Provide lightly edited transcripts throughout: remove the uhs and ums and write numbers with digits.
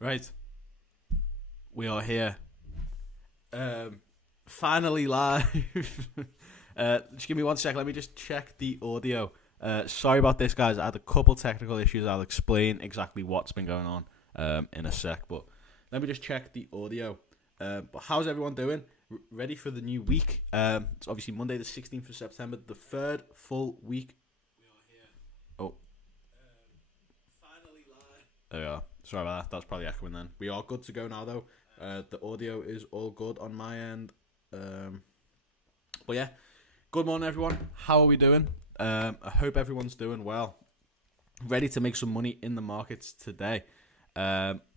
Right, we are here. Finally live. Just give me 1 sec. Let me just check the audio. Sorry about this, guys. I had a couple technical issues. I'll explain exactly what's been going on in a sec. But let me just check the audio. But how's everyone doing? Ready for the new week? It's obviously Monday, the 16th of September, the third full week. We are here. Oh, finally live. There we are. Sorry about that. That's probably echoing then. We are good to go now, though. The audio is all good on my end. But yeah, good morning, everyone. How are we doing? I hope everyone's doing well. Ready to make some money in the markets today.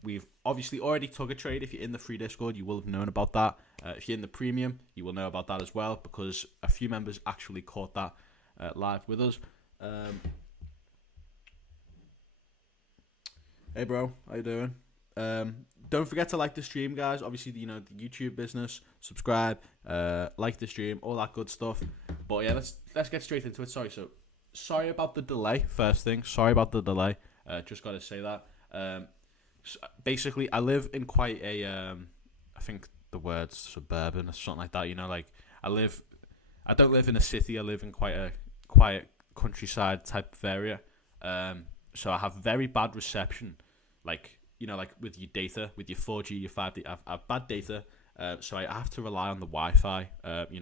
We've obviously already took a trade. If you're in the free Discord, you will have known about that. If you're in the premium, you will know about that as well, because a few members actually caught that live with us. Hey bro, how you doing? Don't forget to like the stream, guys. Obviously, the YouTube business, subscribe, like the stream, all that good stuff. But yeah, let's get straight into it. Sorry about the delay. First thing, sorry about the delay. Just got to say that. Basically, I live in quite a I think the word's suburban or something like that. I don't live in a city. I live in quite a quiet countryside type of area. So I have very bad reception. Like with your data, with your 4G, your 5G, I have bad data. So I have to rely on the Wi-Fi,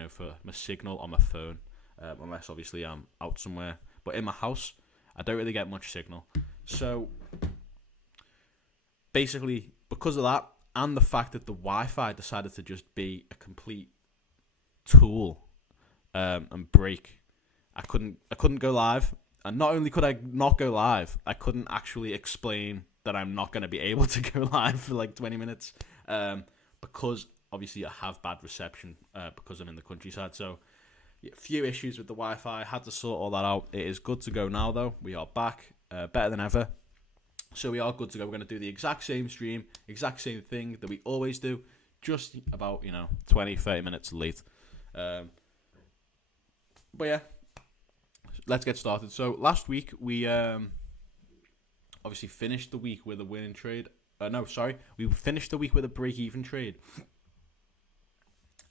for my signal on my phone, unless obviously I'm out somewhere. But in my house, I don't really get much signal. So basically, because of that, and the fact that the Wi-Fi decided to just be a complete tool and break, I couldn't go live. And not only could I not go live, I couldn't actually explain that I'm not going to be able to go live for like 20 minutes because obviously I have bad reception because I'm in the countryside. So a few issues with the Wi-Fi. I had to sort all that out. It is good to go now, though. We are back, better than ever. So we are good to go. We're going to do the exact same stream, exact same thing that we always do, just about 20, 30 minutes late. But yeah, let's get started. So last week we obviously finished the week with a winning trade. We finished the week with a break-even trade.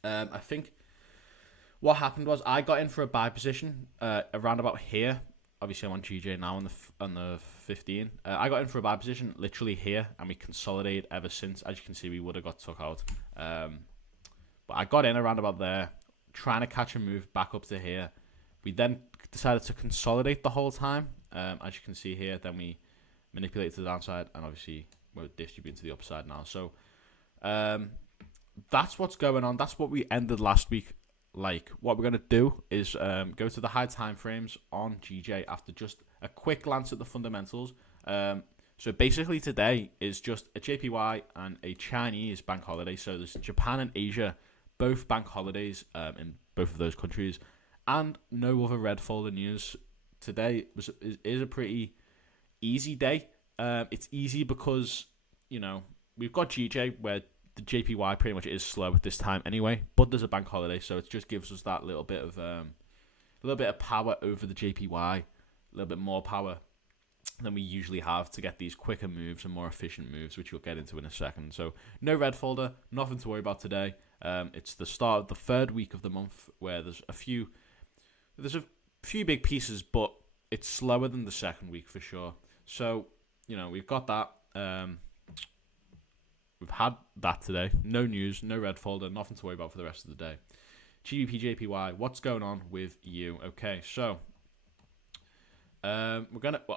I think what happened was I got in for a buy position around about here. Obviously, I'm on GJ now on the 15. I got in for a buy position literally here, and we consolidated ever since. As you can see, we would have got took out. But I got in around about there, trying to catch a move back up to here. We then decided to consolidate the whole time. As you can see here, then we manipulate to the downside, and obviously we're distributing to the upside now. So that's what's going on. That's what we ended last week. Like, what we're going to do is go to the high time frames on GJ after just a quick glance at the fundamentals. So basically today is just a JPY and a Chinese bank holiday. So there's Japan and Asia, both bank holidays in both of those countries, and no other red folder news. Today is a pretty easy day. It's easy because we've got GJ where the JPY pretty much is slow at this time anyway, but there's a bank holiday, so it just gives us that little bit of power over the JPY, a little bit more power than we usually have to get these quicker moves and more efficient moves, which we'll get into in a second. So no red folder, nothing to worry about today. It's the start of the third week of the month where there's a few big pieces, but it's slower than the second week for sure. So we've got that. We've had that today. No news, no red folder, nothing to worry about for the rest of the day. GBP, JPY, what's going on with you? Okay, so we're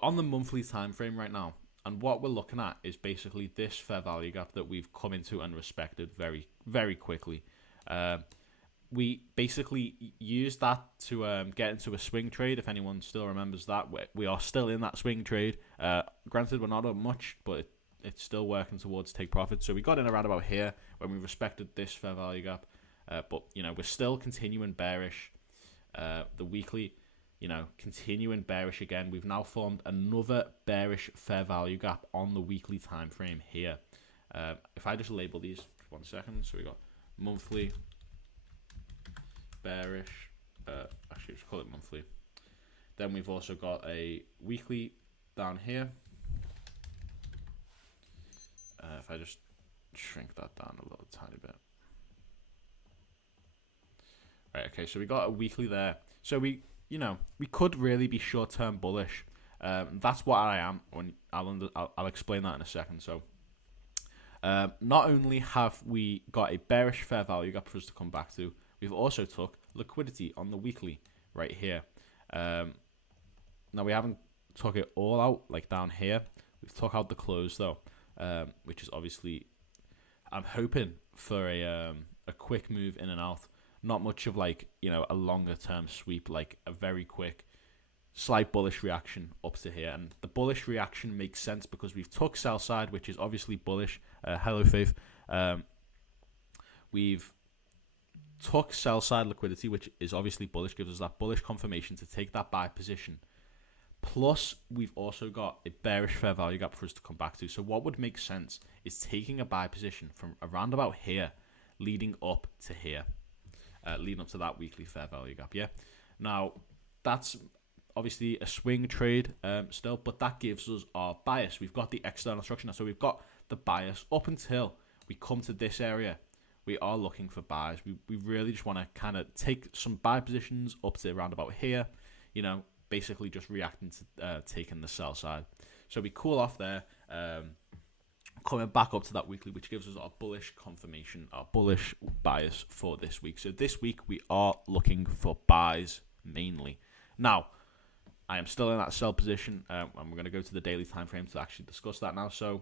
on the monthly time frame right now, and what we're looking at is basically this fair value gap that we've come into and respected very, very quickly. We basically used that to get into a swing trade. If anyone still remembers that, we are still in that swing trade. Granted, we're not up much, but it's still working towards take profit. So we got in around about here when we respected this fair value gap. But we're still continuing bearish. The weekly, continuing bearish again. We've now formed another bearish fair value gap on the weekly time frame here. If I just label these 1 second, so we got monthly, bearish. Actually, just call it monthly. Then we've also got a weekly down here. if I just shrink that down a little tiny bit. Right, okay, so we got a weekly there. So we could really be short-term bullish. That's what I am. I'll explain that in a second. So not only have we got a bearish fair value gap for us to come back to, we've also took liquidity on the weekly right here. Now we haven't took it all out like down here. We've took out the close though, which is obviously, I'm hoping for a quick move in and out. Not much of like, a longer term sweep, like a very quick slight bullish reaction up to here. And the bullish reaction makes sense because we've took sell side, which is obviously bullish. Hello Faith. We've took sell side liquidity, which is obviously bullish, gives us that bullish confirmation to take that buy position. Plus, we've also got a bearish fair value gap for us to come back to. So what would make sense is taking a buy position from around about here, leading up to here. Leading up to that weekly fair value gap, yeah? Now, that's obviously a swing trade still, but that gives us our bias. We've got the external structure now, so we've got the bias up until we come to this area. We are looking for buys. We really just want to kind of take some buy positions up to around about here, basically just reacting to taking the sell side. So we cool off there, coming back up to that weekly, which gives us our bullish confirmation, our bullish bias for this week. So this week we are looking for buys mainly. Now, I am still in that sell position, and we're going to go to the daily time frame to actually discuss that now. So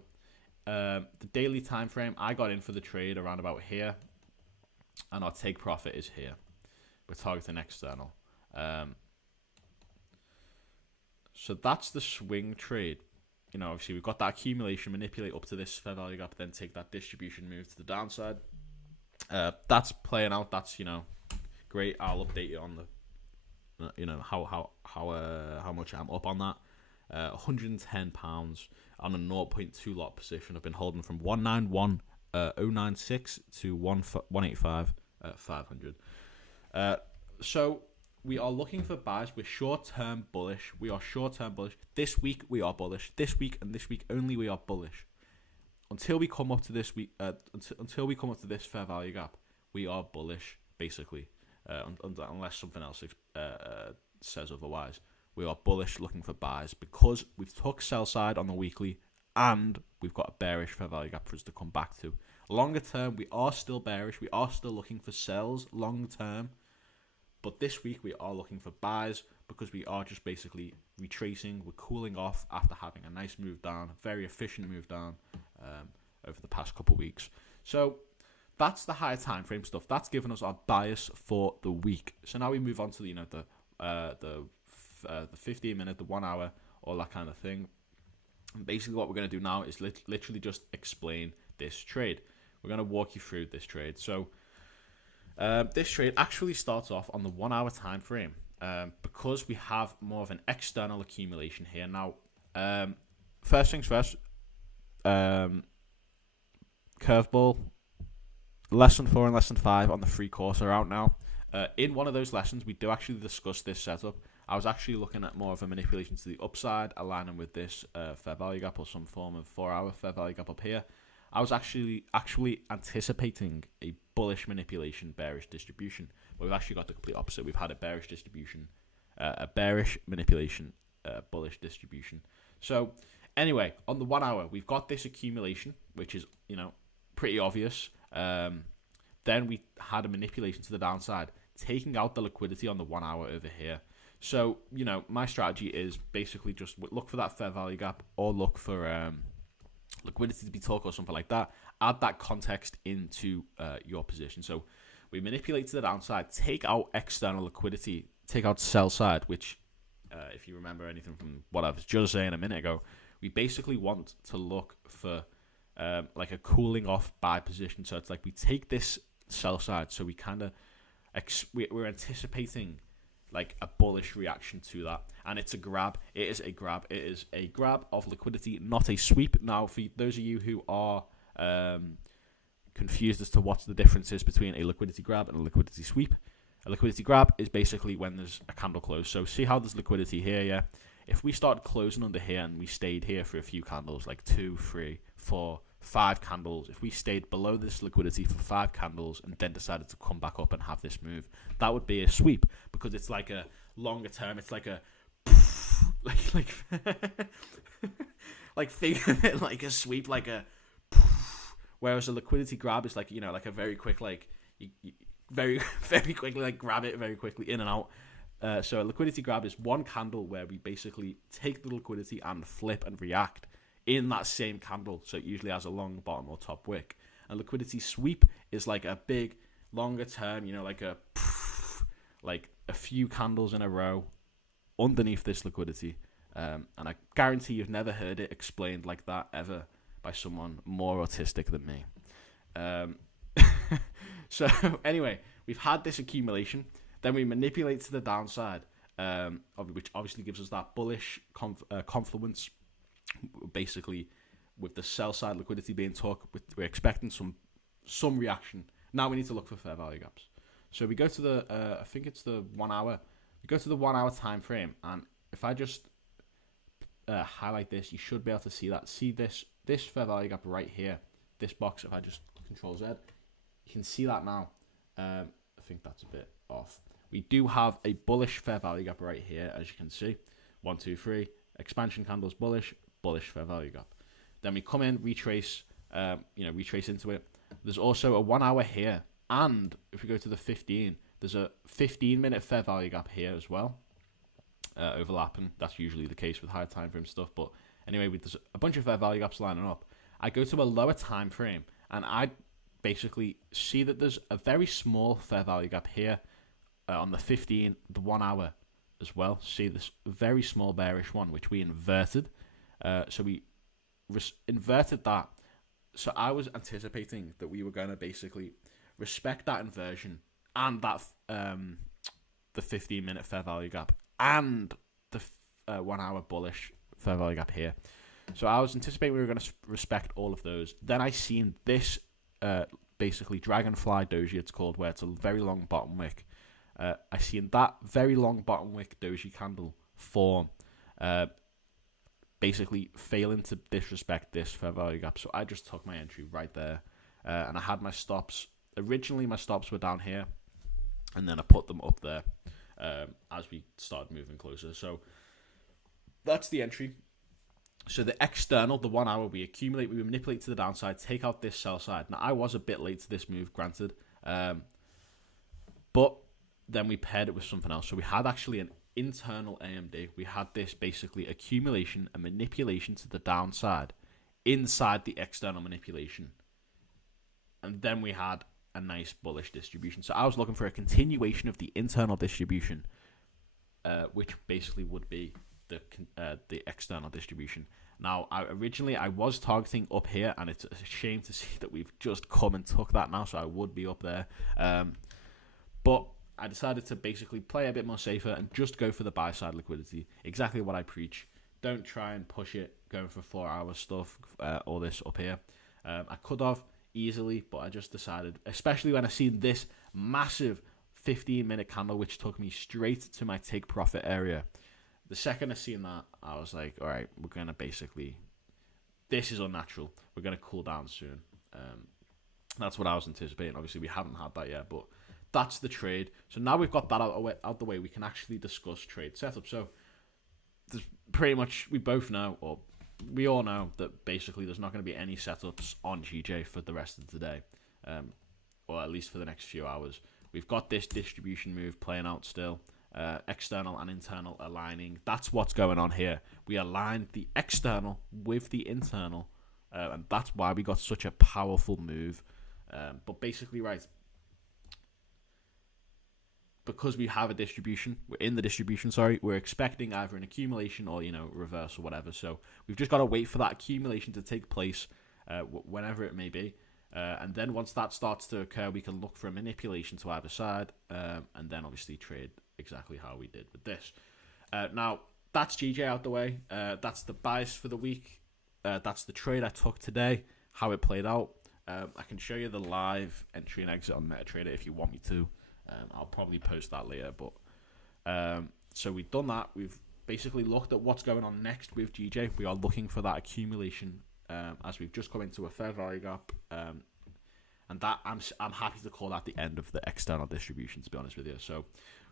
the daily time frame, I got in for the trade around about here, and our take profit is here. We're targeting external. So that's the swing trade. Obviously we've got that accumulation, manipulate up to this fair value gap, then take that distribution move to the downside. That's playing out. That's great. I'll update you on the how much I'm up on that. £110 on a 0.2 lot position. I've been holding from 191.096 to 185 500. So we are looking for buys. We're short-term bullish. We are short-term bullish. This week we are bullish. This week and this week only we are bullish. Until we come up to this week, until we come up to this fair value gap, we are bullish basically. Unless something else says otherwise, we are bullish, looking for buys because we've took sell side on the weekly and we've got a bearish fair value gap for us to come back to. Longer term, we are still bearish. We are still looking for sells long term. But this week we are looking for buys because we are just basically retracing. We're cooling off after having a nice move down, a very efficient move down over the past couple of weeks. So that's the higher time frame stuff. That's given us our bias for the week. So now we move on to the 15 minute, the 1 hour, all that kind of thing. And basically what we're going to do now is literally just explain this trade. We're going to walk you through this trade. So this trade actually starts off on the 1 hour time frame because we have more of an external accumulation here. Now, first things first, curveball, lesson 4 and lesson 5 on the free course are out now. In one of those lessons, we do actually discuss this setup. I was actually looking at more of a manipulation to the upside, aligning with this fair value gap or some form of 4 hour fair value gap up here. I was actually anticipating a bullish manipulation, bearish distribution, but we've actually got the complete opposite. We've had a bearish distribution, a bearish manipulation, bullish distribution. So anyway, on the 1 hour, we've got this accumulation, which is pretty obvious. Then we had a manipulation to the downside, taking out the liquidity on the 1 hour over here. So my strategy is basically just look for that fair value gap or look for liquidity to be took or something like that. Add that context into your position. So we manipulate to the downside, take out external liquidity, take out sell side, which if you remember anything from what I was just saying a minute ago, we basically want to look for like a cooling off buy position. So it's like we take this sell side, so we kind of we're anticipating like a bullish reaction to that, and it's a grab. It is a grab. It is a grab of liquidity, not a sweep. Now, for those of you who are confused as to what the difference is between a liquidity grab and a liquidity sweep, a liquidity grab is basically when there's a candle close. So see how there's liquidity here, yeah? If we start closing under here and we stayed here for a few candles, like 2, 3, 4, 5 candles, if we stayed below this liquidity for 5 candles and then decided to come back up and have this move, that would be a sweep, because it's like a longer term. It's like a like like think of it like a sweep, like a. Whereas a liquidity grab is like, you know, like a very quick, like you very very quickly like grab it very quickly in and out. So a liquidity grab is one candle where we basically take the liquidity and flip and react in that same candle. So it usually has a long bottom or top wick. A liquidity sweep is like a big, longer term, you know, like a few candles in a row underneath this liquidity. And I guarantee you've never heard it explained like that ever by someone more autistic than me. So anyway, we've had this accumulation. Then we manipulate to the downside, which obviously gives us that bullish confluence. Basically, with the sell side liquidity being took, we're expecting some reaction. Now we need to look for fair value gaps. So we go to the, I think it's the 1 hour. We go to the 1 hour time frame, and if I just highlight this, you should be able to see that. See this fair value gap right here. This box. If I just Control Z, you can see that now. I think that's a bit off. We do have a bullish fair value gap right here, as you can see. 1, 2, 3. Expansion candles bullish fair value gap. Then we come in, retrace into it. There's also a 1 hour here, and if we go to the 15, there's a 15-minute fair value gap here as well, overlapping. That's usually the case with higher time frame stuff. But anyway, there's a bunch of fair value gaps lining up. I go to a lower time frame, and I basically see that there's a very small fair value gap here on the 15, the 1 hour as well. See this very small bearish one, which we inverted. So we inverted that. So I was anticipating that we were going to basically respect that inversion and that the 15-minute fair value gap and the 1 hour bullish fair value gap here. So I was anticipating we were going to respect all of those. Then I seen this basically dragonfly doji, it's called, where it's a very long bottom wick. I seen that very long bottom wick doji candle form, basically failing to disrespect this fair value gap. So I just took my entry right there, and I had my stops. Originally my stops were down here, and then I put them up there as we started moving closer. So that's the entry. So the external, the 1 hour, we accumulate, we manipulate to the downside, take out this sell side. Now I was a bit late to this move, granted, but then we paired it with something else. So we had actually an internal AMD. We had this basically accumulation and manipulation to the downside inside the external manipulation. And then we had a nice bullish distribution. So I was looking for a continuation of the internal distribution, which basically would be the external distribution. Now, originally I was targeting up here, and it's a shame to see that we've just come and took that now, so I would be up there. But I decided to basically play a bit more safer and just go for the buy side liquidity. Exactly what I preach. Don't try and push it, going for 4 hour stuff, all this up here. I could have easily, but I just decided, especially when I seen this massive 15-minute candle, which took me straight to my take profit area. The second I seen that, I was like, all right, we're going to basically, this is unnatural. We're going to cool down soon. That's what I was anticipating. Obviously, we haven't had that yet, but that's the trade. So now we've got that out the way, we can actually discuss trade setup. So there's pretty much, we both know, or we all know, that basically there's not going to be any setups on GJ for the rest of the day, or at least for the next few hours. We've got this distribution move playing out still. External and internal aligning. That's what's going on here. We aligned the external with the internal, and that's why we got such a powerful move. But basically, right, because we have a distribution, we're in the distribution, we're expecting either an accumulation or, reverse or whatever. So we've just got to wait for that accumulation to take place, whenever it may be. And then once that starts to occur, we can look for a manipulation to either side, and then obviously trade exactly how we did with this. Now, that's GJ out the way. That's the bias for the week. That's the trade I took today, how it played out. I can show you the live entry and exit on MetaTrader if you want me to. I'll probably post that later. But so we've done that. We've basically looked at what's going on next with GJ. We are looking for that accumulation as we've just come into a fair value gap, and that I'm happy to call that the end of the external distribution, to be honest with you. So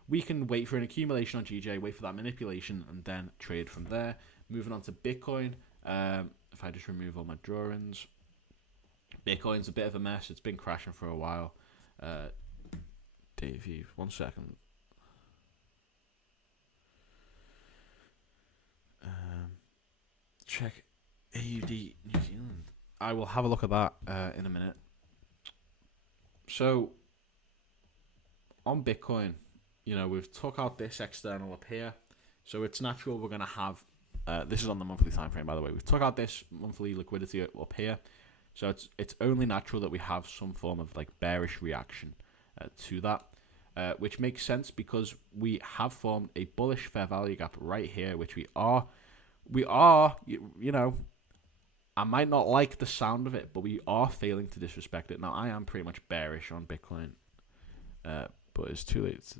we can wait for an accumulation on GJ, wait for that manipulation, and then trade from there. Moving on to Bitcoin, if I just remove all my drawings, Bitcoin's a bit of a mess. It's been crashing for a while. Davey, 1 second. Check AUD New Zealand. I will have a look at that in a minute. So on Bitcoin, we've took out this external up here, so it's natural we're going to have. This is on the monthly time frame, by the way. We've took out this monthly liquidity up here, so it's only natural that we have some form of like bearish reaction to that, which makes sense because we have formed a bullish fair value gap right here, which we are, I might not like the sound of it, but we are failing to disrespect it. Now, I am pretty much bearish on Bitcoin, but it's too late.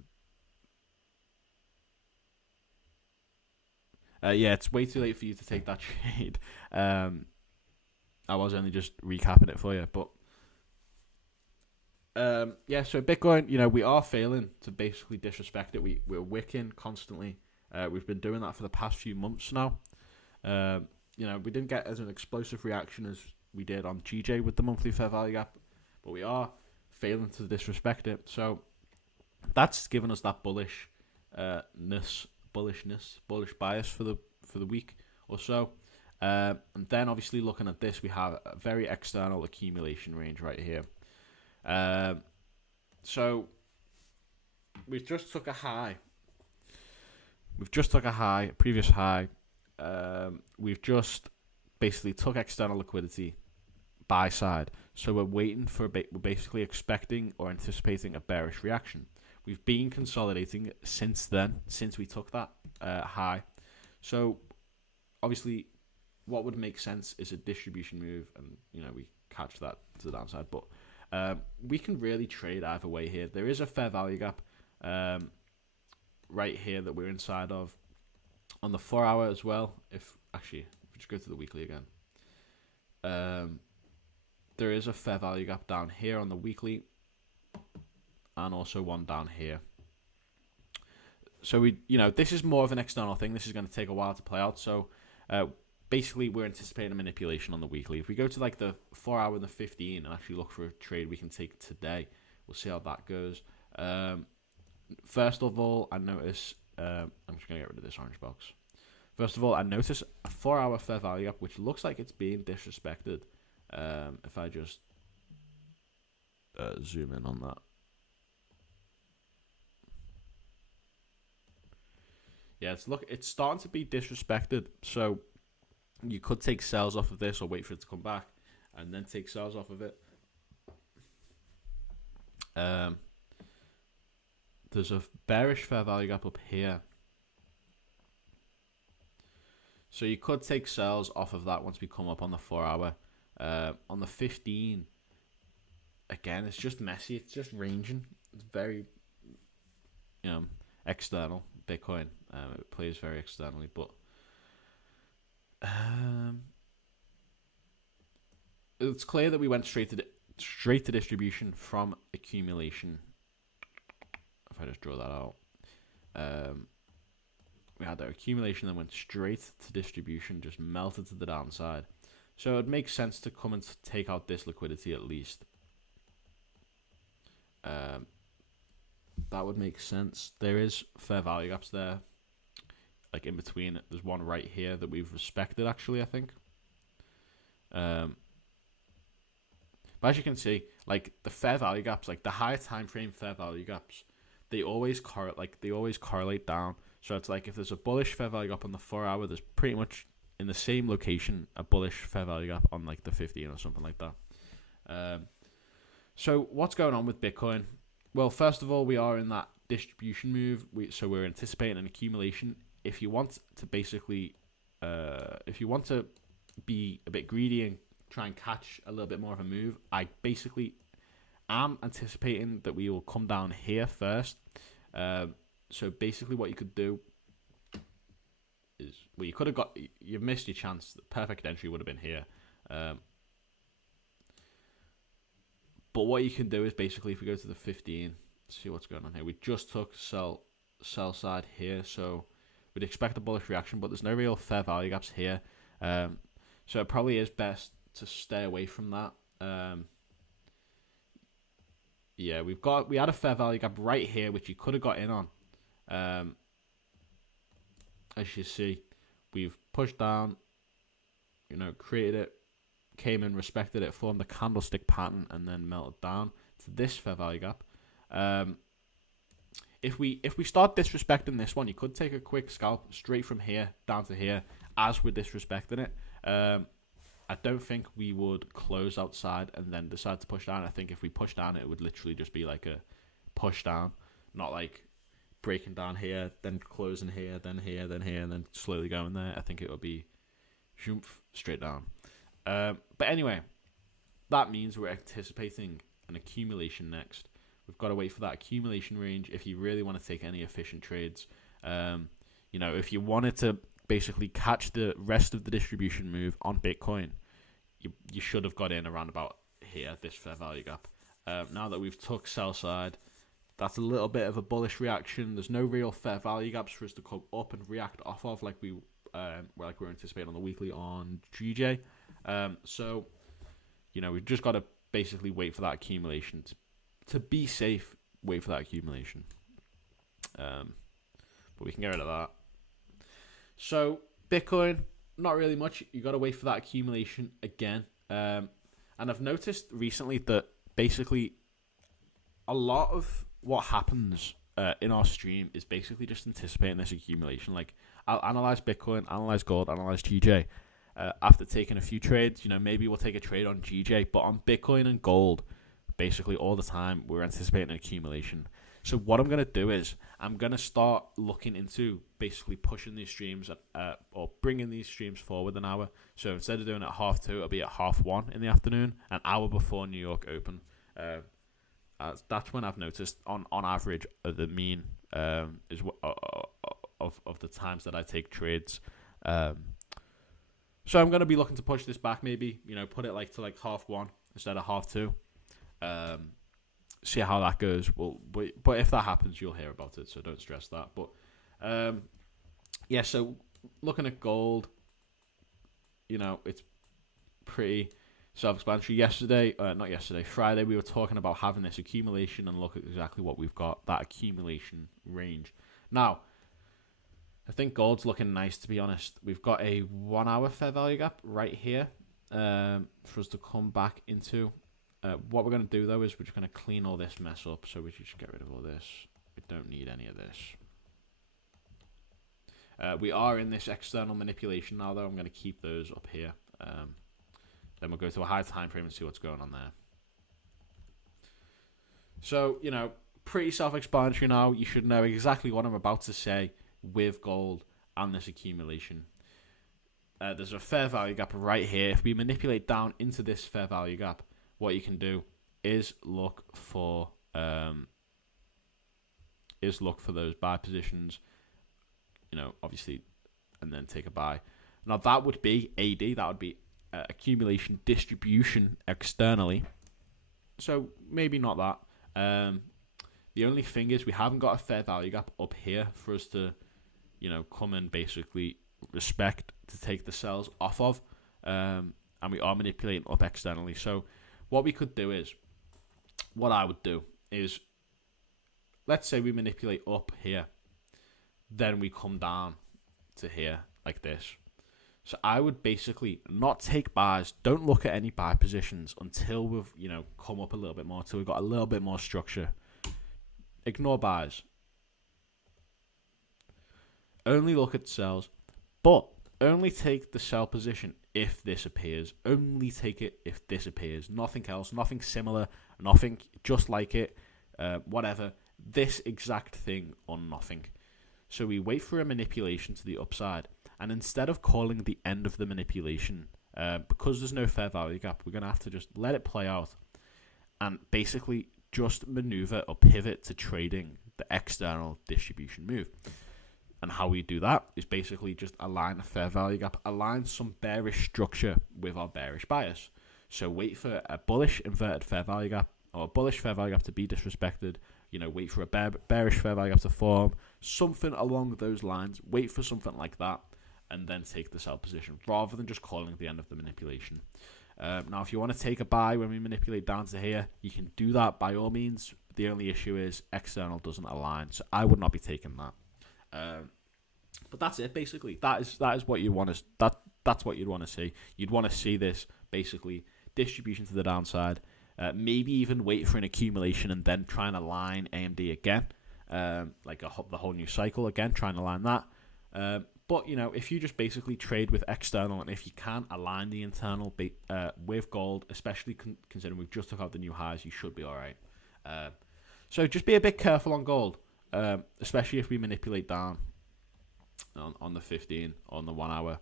Yeah, it's way too late for you to take that trade. I was only just recapping it for you, but yeah. So Bitcoin, we are failing to basically disrespect it. We're wicking constantly. We've been doing that for the past few months now. We didn't get as an explosive reaction as we did on GJ with the monthly fair value gap, but we are failing to disrespect it. So that's given us that bullish bias for the week or so. And then obviously looking at this, we have a very external accumulation range right here. So we've just took a high. Previous high. We've just basically took external liquidity buy side. So we're basically expecting or anticipating a bearish reaction. We've been consolidating since then, since we took that high. So obviously what would make sense is a distribution move, and we catch that to the downside. But we can really trade either way here. There is a fair value gap right here that we're inside of on the 4 hour as well. If we just go to the weekly again, there is a fair value gap down here on the weekly, and also one down here. So this is more of an external thing. This is going to take a while to play out. So basically, we're anticipating a manipulation on the weekly. If we go to like the 4 hour and the 15 and actually look for a trade we can take today, we'll see how that goes. First of all, I notice. I'm just going to get rid of this orange box. First of all, I notice a 4 hour fair value gap, which looks like it's being disrespected. If I just zoom in on that. Yeah, it's starting to be disrespected. So you could take sales off of this or wait for it to come back and then take sales off of it. There's a bearish fair value gap up here. So you could take sales off of that once we come up on the 4 hour. On the 15, again, it's just messy. It's just ranging. It's very, external. Bitcoin, it plays very externally, but it's clear that we went straight to distribution from accumulation. If I just draw that out, we had our accumulation, then went straight to distribution, just melted to the downside. So it makes sense to come and take out this liquidity at least. That would make sense. There is fair value gaps there, like in between. There's one right here that we've respected, actually, I think. But as you can see, like the fair value gaps, like the higher time frame fair value gaps, they always correlate down. So it's like if there's a bullish fair value gap on the 4 hour, there's pretty much in the same location a bullish fair value gap on like the 15 or something like that. So what's going on with Bitcoin? Well, first of all, we are in that distribution move. So we're anticipating an accumulation. If you want to basically, if you want to be a bit greedy and try and catch a little bit more of a move, I basically am anticipating that we will come down here first. So basically what you could do is, well, you could have got, you've missed your chance. The perfect entry would have been here. But what you can do is basically, if we go to the 15, see what's going on here. We just took sell side here, so we'd expect a bullish reaction, but there's no real fair value gaps here. So it probably is best to stay away from that. Yeah, we had a fair value gap right here, which you could have got in on. As you see, we've pushed down, created it, came in, respected it, formed a candlestick pattern, and then melted down to this fair value gap. If we start disrespecting this one, you could take a quick scalp straight from here down to here as we're disrespecting it. I don't think we would close outside and then decide to push down. I think if we push down, it would literally just be like a push down, not like breaking down here, then closing here, then here, then here, and then slowly going there. I think it would be straight down. But anyway, that means we're anticipating an accumulation next. We've got to wait for that accumulation range if you really want to take any efficient trades. If you wanted to basically catch the rest of the distribution move on Bitcoin, you should have got in around about here, this fair value gap. Now that we've took sell side, that's a little bit of a bullish reaction. There's no real fair value gaps for us to come up and react off of like we're anticipating on the weekly on GJ. So we've just got to basically wait for that accumulation to be safe. Wait for that accumulation. But we can get rid of that. So Bitcoin, not really much. You got to wait for that accumulation again. And I've noticed recently that basically a lot of what happens in our stream is basically just anticipating this accumulation. Like, I'll analyze Bitcoin, analyze gold, analyze GJ. After taking a few trades, maybe we'll take a trade on GJ, but on Bitcoin and gold, basically all the time we're anticipating an accumulation. So what I'm going to do is I'm going to start looking into basically pushing these streams or bringing these streams forward an hour. So instead of doing it at 12:30, it'll be at 1:30 in the afternoon, an hour before New York Open. That's when I've noticed on average the mean is of the times that I take trades. So I'm going to be looking to push this back, maybe, put it to 1:30 instead of 1:30. See how that goes. But if that happens, you'll hear about it, so don't stress that. But so looking at gold, it's pretty self-explanatory. Friday, we were talking about having this accumulation, and look at exactly what we've got, that accumulation range. Now, I think gold's looking nice, to be honest. We've got a 1 hour fair value gap right here for us to come back into. What we're going to do, though, is we're just going to clean all this mess up. So we should just get rid of all this. We don't need any of this. We are in this external manipulation now, though. I'm going to keep those up here. Then we'll go to a high time frame and see what's going on there. So, pretty self-explanatory now. You should know exactly what I'm about to say with gold and this accumulation. There's a fair value gap right here. If we manipulate down into this fair value gap, what you can do is look for those buy positions, obviously, and then take a buy. Now that would be AD. That would be accumulation distribution externally. So maybe not that. The only thing is we haven't got a fair value gap up here for us to, come and basically respect to take the sells off of, and we are manipulating up externally. So what we could do is, what I would do is, let's say we manipulate up here, then we come down to here like this. So I would basically not take buys. Don't look at any buy positions until we've, come up a little bit more, until we've got a little bit more structure. Ignore buys. Only look at sells, but only take the sell position if this appears. Only take it if this appears. Nothing else, nothing similar, nothing just like it, whatever. This exact thing or nothing. So we wait for a manipulation to the upside, and instead of calling the end of the manipulation, because there's no fair value gap, we're going to have to just let it play out and basically just maneuver or pivot to trading the external distribution move. And how we do that is basically just align a fair value gap, align some bearish structure with our bearish bias. So wait for a bullish inverted fair value gap or a bullish fair value gap to be disrespected. Wait for a bearish fair value gap to form, something along those lines. Wait for something like that, and then take the sell position rather than just calling the end of the manipulation. Now, if you want to take a buy when we manipulate down to here, you can do that by all means. The only issue is external doesn't align, so I would not be taking that. But that's it basically. That is what you want to. That's what you'd want to see. You'd want to see this basically distribution to the downside. Maybe even wait for an accumulation and then try and align AMD again, the whole new cycle again. Try and align that. But if you just basically trade with external, and if you can align the internal with gold, especially considering we've just took out the new highs, you should be all right. So just be a bit careful on gold, especially if we manipulate down on the 15 on the 1 hour.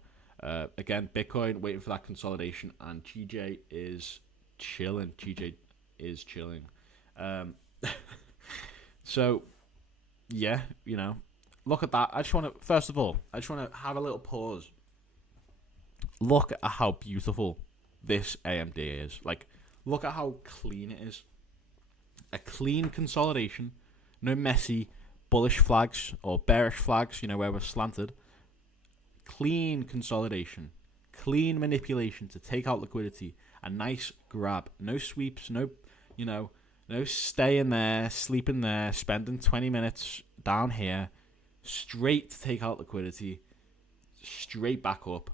Again, Bitcoin waiting for that consolidation, and GJ is chilling. So yeah, look at that. I just want to have a little pause. Look at how beautiful this AMD is. Look at how clean it is. A clean consolidation, no messy bullish flags or bearish flags, where we're slanted. Clean consolidation, clean manipulation to take out liquidity, a nice grab, no sweeps, no staying there, sleeping there, spending 20 minutes down here, straight to take out liquidity, straight back up,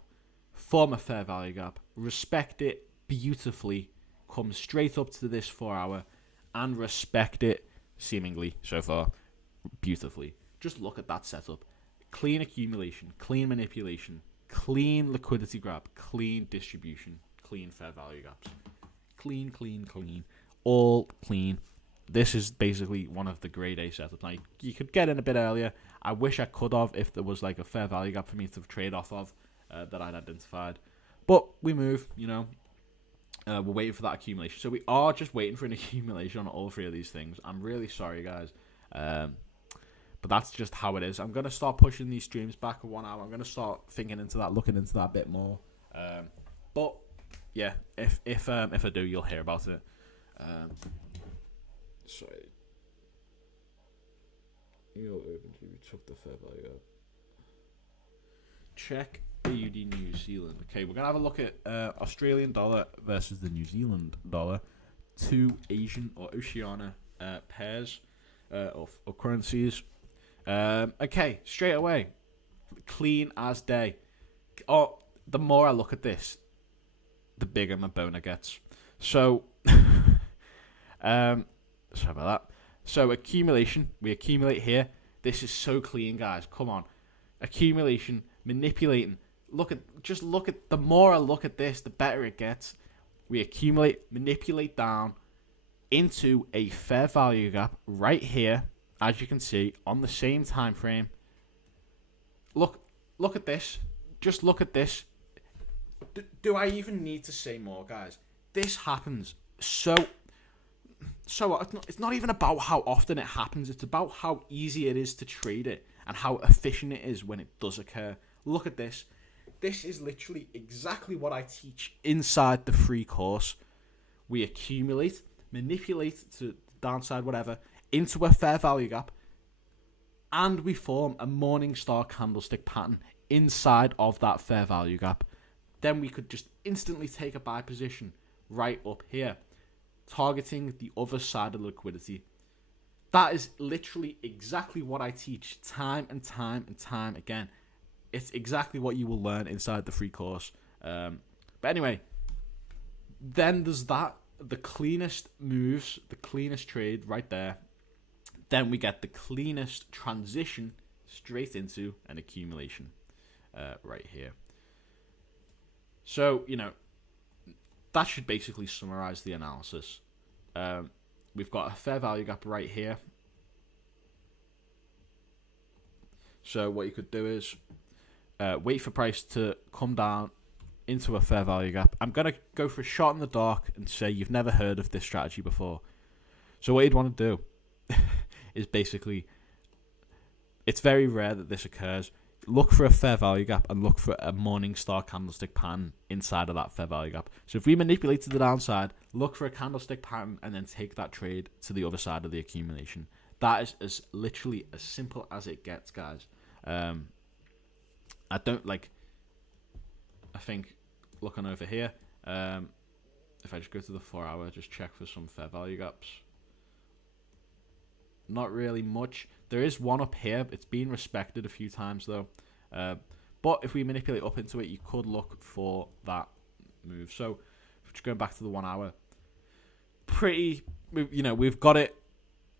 form a fair value gap, respect it beautifully, come straight up to this 4 hour, and respect it, seemingly, so far, beautifully. Just look at that setup. Clean accumulation, clean manipulation, clean liquidity grab, clean distribution, clean fair value gaps. Clean. All clean. This is basically one of the grade A setups. Now, you could get in a bit earlier. I wish I could have if there was a fair value gap for me to trade off of that I'd identified. But we move, we're waiting for that accumulation. So we are just waiting for an accumulation on all three of these things. I'm really sorry, guys. But that's just how it is. I'm going to start pushing these streams back 1 hour. I'm going to start thinking into that, looking into that a bit more. But yeah, if I do, you'll hear about it. Sorry. You're open to we took the fair value up. Check AUD New Zealand. Okay, we're going to have a look at Australian dollar versus the New Zealand dollar. Two Asian or Oceania pairs of currencies. Okay, straight away. Clean as day. Oh, the more I look at this, the bigger my boner gets. So, sorry about that. So, accumulation. We accumulate here. This is so clean, guys. Come on. Accumulation, manipulating. Look at the more I look at this, the better it gets. We accumulate, manipulate down into a fair value gap right here, as you can see, on the same time frame. Look at this. Just look at this. Do I even need to say more, guys? This happens so it's not even about how often it happens. It's about how easy it is to trade it and how efficient it is when it does occur. Look at this. This is literally exactly what I teach inside the free course. We accumulate, manipulate to downside, whatever, into a fair value gap, and we form a morning star candlestick pattern inside of that fair value gap. Then we could just instantly take a buy position right up here, targeting the other side of liquidity. That is literally exactly what I teach time and time again. It's exactly what you will learn inside the free course. But anyway, then there's that. The cleanest moves, the cleanest trade right there. Then we get the cleanest transition straight into an accumulation right here. So, that should basically summarize the analysis. We've got a fair value gap right here. So what you could do is wait for price to come down into a fair value gap. I'm going to go for a shot in the dark and say you've never heard of this strategy before. So what you'd want to do is basically it's very rare that this occurs. Look for a fair value gap and look for a Morningstar candlestick pattern inside of that fair value gap. So if we manipulate to the downside, look for a candlestick pattern and then take that trade to the other side of the accumulation. That is as literally as simple as it gets, guys. I think looking over here, if I just go to the 4 hour, just check for some fair value gaps. Not really much. There is one up here. It's been respected a few times though. But if we manipulate up into it, you could look for that move. So just going back to the 1 hour, we've got it.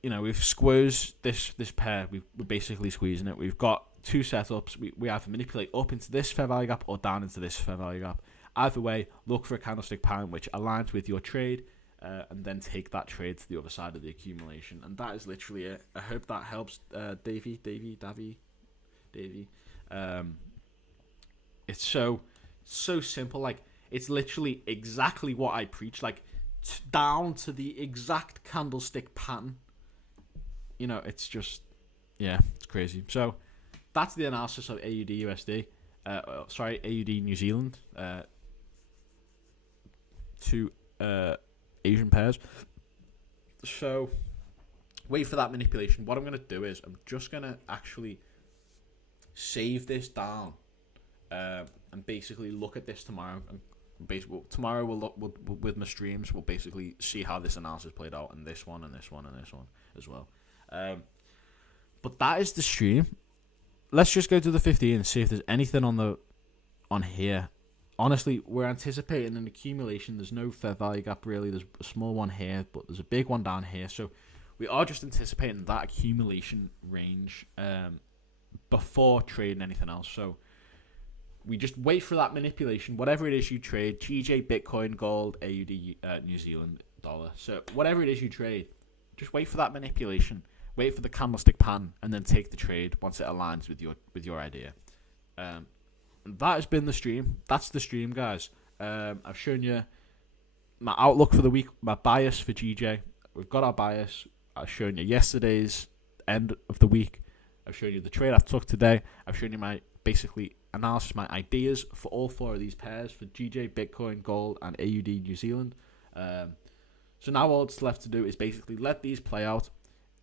We've squeezed this pair. We're basically squeezing it. We've got two setups. We either manipulate up into this fair value gap or down into this fair value gap. Either way, look for a candlestick pattern which aligns with your trade. And then take that trade to the other side of the accumulation. And that is literally it. I hope that helps, Davey. It's so simple. Like, it's literally exactly what I preach. Like, down to the exact candlestick pattern. It's just, it's crazy. So, that's the analysis of AUD USD. AUD New Zealand. To Asian pairs. So wait for that manipulation. What I'm going to do is I'm just going to actually save this down and basically look at this tomorrow. And tomorrow we'll with my streams, we'll basically see how this analysis played out, and this one and this one and this one as well. But that is the stream. Let's just go to the 15 and see if there's anything on here. Honestly, we're anticipating an accumulation. There's no fair value gap, really. There's a small one here, but there's a big one down here. So we are just anticipating that accumulation range before trading anything else. So we just wait for that manipulation. Whatever it is you trade, GJ, Bitcoin, gold, AUD, New Zealand dollar. So whatever it is you trade, just wait for that manipulation. Wait for the candlestick pattern, and then take the trade once it aligns with your idea. That has been the stream. That's the stream, guys. I've shown you my outlook for the week, my bias for GJ. We've got our bias. I've shown you yesterday's end of the week. I've shown you the trade I took today. I've shown you my basically analysis, my ideas for all four of these pairs for GJ, Bitcoin, gold, and AUD New Zealand. So now all that's left to do is basically let these play out.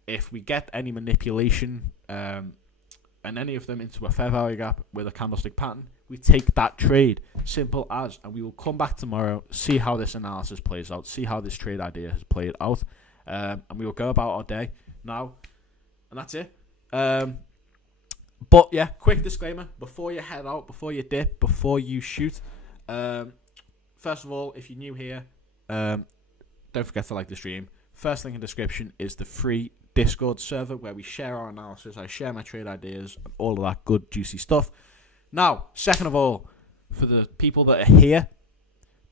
If we get any manipulation and any of them into a fair value gap with a candlestick pattern, we take that trade. Simple as. And we will come back tomorrow, see how this analysis plays out, see how this trade idea has played out, and we will go about our day now. And that's it. But yeah, quick disclaimer before you head out, before you dip, before you shoot. First of all, if you're new here, don't forget to like the stream. First link in the description is the free Discord server where we share our analysis. I share my trade ideas and all of that good juicy stuff. Now, second of all, for the people that are here,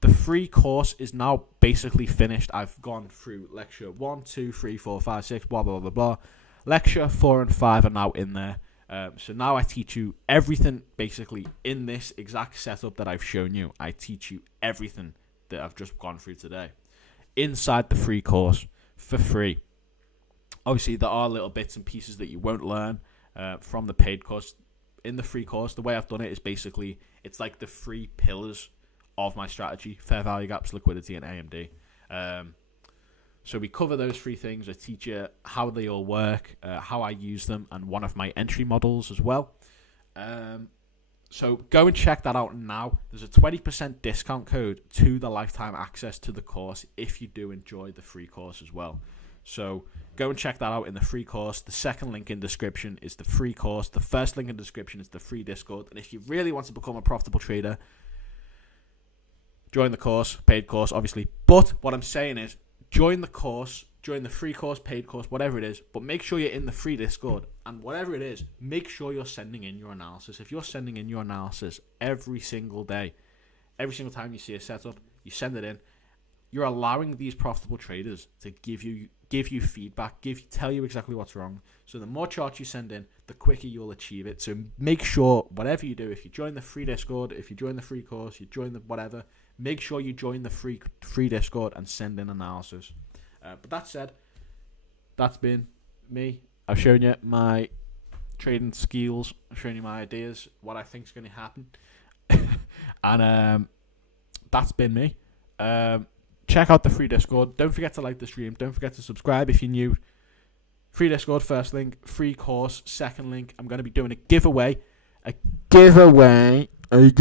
the free course is now basically finished. I've gone through lecture 1, 2, 3, 4, 5, 6, blah, blah, blah, blah. Lecture 4 and 5 are now in there. So now I teach you everything basically in this exact setup that I've shown you. I teach you everything that I've just gone through today inside the free course for free. Obviously, there are little bits and pieces that you won't learn from the paid course. In the free course, the way I've done it is basically, it's like the 3 pillars of my strategy: fair value gaps, liquidity, and AMD. So we cover those 3 things. I teach you how they all work, how I use them, and one of my entry models as well. So go and check that out now. There's a 20% discount code to the lifetime access to the course if you do enjoy the free course as well. So go and check that out in the free course. The second link in description is the free course. The first link in description is the free Discord. And if you really want to become a profitable trader, join the course, paid course, obviously. But what I'm saying is, join the course, join the free course, paid course, whatever it is. But make sure you're in the free Discord. And whatever it is, make sure you're sending in your analysis. If you're sending in your analysis every single day, every single time you see a setup, you send it in. You're allowing these profitable traders to give you feedback, tell you exactly what's wrong. So the more charts you send in, the quicker you'll achieve it. So make sure, whatever you do, if you join the free Discord, if you join the free course, you join the whatever, make sure you join the free Discord and send in analysis. But that said, that's been me. I've shown you my trading skills, showing you my ideas, what I think is going to happen. And that's been me. Check out the free Discord. Don't forget to like the stream. Don't forget to subscribe if you're new. Free Discord, first link. Free course, second link. I'm going to be doing a giveaway. A giveaway on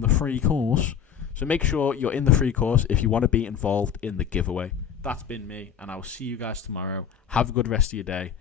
the free course. So make sure you're in the free course if you want to be involved in the giveaway. That's been me, and I'll see you guys tomorrow. Have a good rest of your day.